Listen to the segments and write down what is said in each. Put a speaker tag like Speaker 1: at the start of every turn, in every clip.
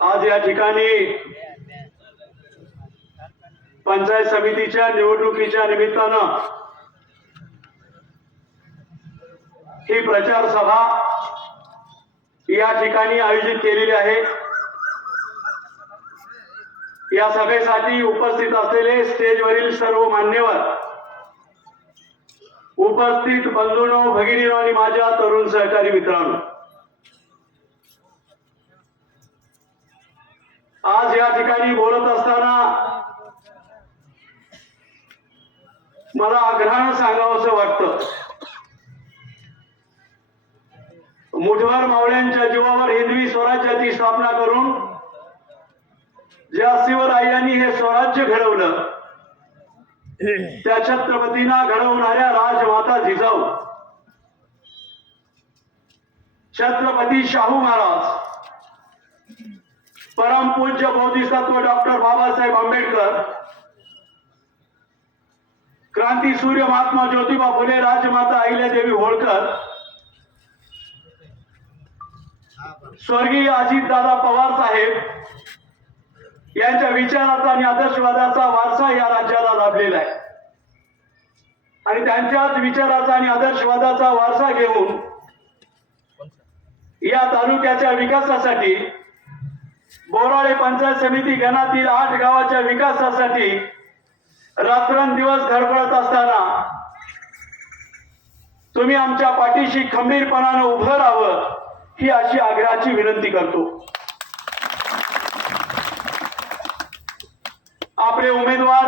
Speaker 1: आज या ठिकाणी पंचायत समितीच्या निवडणुकीच्या निमित्तानं ही प्रचार सभा या ठिकाणी आयोजित केलेली आहे. या सभेसाठी उपस्थित असलेले स्टेजवरील सर्व मान्यवर उपस्थित बंधूनो भगिनीनो आणि माझ्या तरुण सहकारी मित्रांनो आज या ठिकाणी बोलत असताना मला आग्रहानं सांगावंसं वाटतं. मुठभर मावळ्यांच्या जीवावर हिंदवी स्वराज्याची स्थापना करून ज्या शिवरायांनी हे स्वराज्य घडवलं त्या छत्रपतींना घडवणाऱ्या राजमाता जिजाऊ छत्रपती शाहू महाराज परमपूज्य बोधिसत्व डॉक्टर बाबासाहेब आंबेडकर क्रांती सूर्य महात्मा ज्योतिबा फुले राजमाता अहिल्यादेवी होळकर स्वर्गीय अजितदादा पवार साहेब यांच्या विचाराचा आणि आदर्शवादाचा वारसा या राज्याला लाभलेला आहे. आणि त्यांच्याच विचाराचा आणि आदर्शवादाचा वारसा घेऊन या तालुक्याच्या विकासासाठी बोराळे पंचायत समिती गणातील आठ गावाच्या विकासासाठी रात्रंदिवस धडपडत असताना तुम्ही आमच्या पाठीशी खंबीरपणानं उभं राहावं ही अशी आग्रहाची विनंती करतो. आपले उमेदवार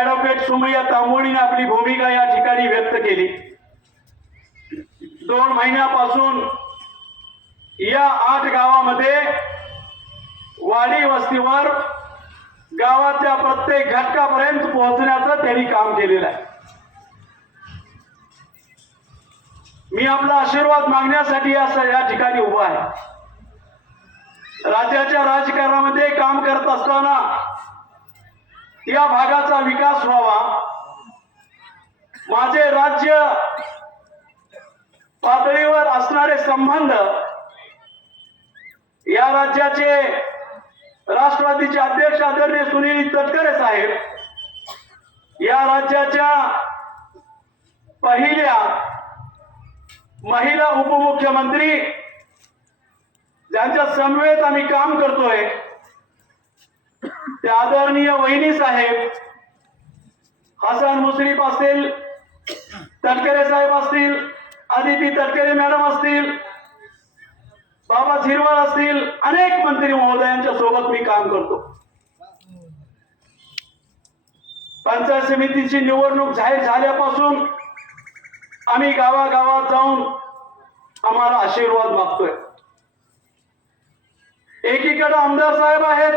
Speaker 1: ऍडव्होकेट सुमय्या तांबोळीने आपली भूमिका या ठिकाणी व्यक्त केली. दोन महिन्यापासून या आठ गावामध्ये वाडी वस्तीवर गावाच्या प्रत्येक घटकापर्यंत पोहोचण्याचं त्यांनी काम केलेलं आहे. मी आपला आशीर्वाद मागण्यासाठी या या ठिकाणी उभा आहे. राज्याच्या राजकारणामध्ये काम करत असताना या भागाचा विकास व्हावा. माझे राज्य पातळीवर असणारे संबंध या राज्याचे राष्ट्रवादीचे अध्यक्ष आदरणीय सुनील तटकरे साहेब या राज्याच्या पहिल्या महिला उपमुख्यमंत्री ज्यांच्या समवेत आम्ही काम करतोय ते आदरणीय वहिनी साहेब हसन मुश्रीफ असतील तटकरे साहेब असतील आदिती तटकरे मॅडम असतील बाबा झिरवाळ असतील अनेक मंत्री महोदयांच्या सोबत मी काम करतो. पंचायत समितीची निवडणूक जाहीर झाल्यापासून आम्ही गावागावात जाऊन आम्हाला आशीर्वाद मागतोय. एकीकडे आमदार साहेब आहेत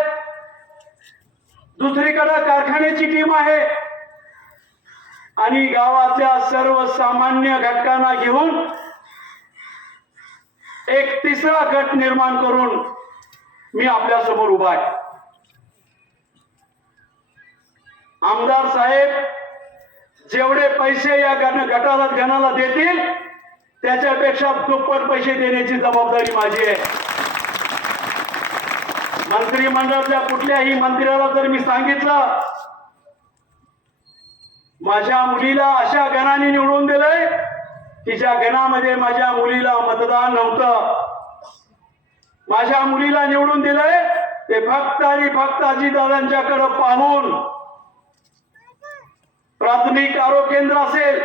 Speaker 1: दुसरीकडे कारखान्याची टीम आहे. आणि गावातल्या सर्वसामान्य घटकांना घेऊन एक तिसरा गट निर्माण करून मी आपल्यासमोर उभा आहे. आमदार साहेब जेवढे पैसे या गटाला गणाला देतील त्याच्यापेक्षा दुप्पट पैसे देण्याची जबाबदारी माझी आहे. मंत्रिमंडळाच्या कुठल्याही मंत्र्याला जर मी सांगितलं माझ्या मुलीला अशा गणाने निवडून दिलंय तिच्या गणामध्ये माझ्या मुलीला मतदान नव्हतं. माझ्या मुलीला निवडून दिलंय ते फक्त आणि फक्त अजितदादांच्याकडे पाहून. प्राथमिक आरोग्य केंद्र असेल.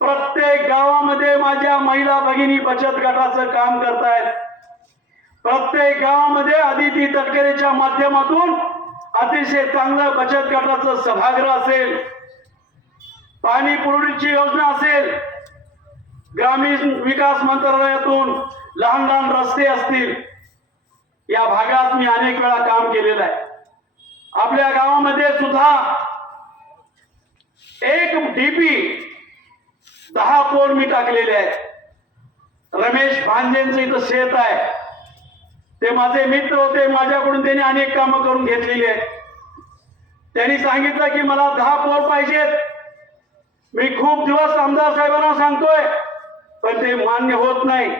Speaker 1: प्रत्येक गावामध्ये माझ्या महिला भगिनी बचत गटाचं काम करतायत. प्रत्येक गावामध्ये आदिती तटकरेच्या माध्यमातून अतिशय चांगलं बचत गटाचं सभागृह असेल. पाणी पुरवठीची योजना असेल. ग्रामीण विकास मंत्रालयातून लहान लहान रस्ते असतील. या भागात मी अनेक वेळा काम केलेलं आहे. आपल्या गावामध्ये सुद्धा एक डीपी दहा कोण मी टाकलेले आहेत. रमेश भांजेंचं इथं शेत आहे. ते माझे मित्र होते माझ्याकडून त्यांनी अनेक कामं करून घेतलेली आहेत. त्यांनी सांगितलं की मला दहा पोर पाहिजेत. मी खूप दिवस आमदार साहेबांना सांगतोय पण ते मान्य होत नाही.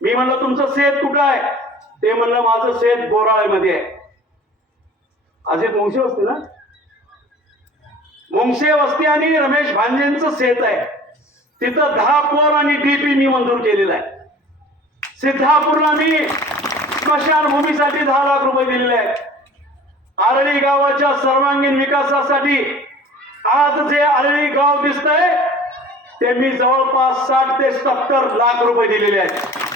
Speaker 1: मी म्हणलं तुमचं शेत कुठं आहे? ते म्हणलं माझं शेत बोराळ्यामध्ये आहे. अजित मुंगशे वस्ती ना? मुंगशे वस्ती आणि रमेश भांजेंचं शेत आहे. तिथं दहा पोर आणि डीपी मी मंजूर केलेला आहे. सिद्धापूरला मी स्मशानभूमीसाठी दहा लाख रुपये दिलेले आहेत. आरळी गावाच्या सर्वांगीण विकासासाठी आज जे आरळी गाव दिसतंय ते मी जवळपास साठ ते सत्तर लाख रुपये दिलेले आहेत.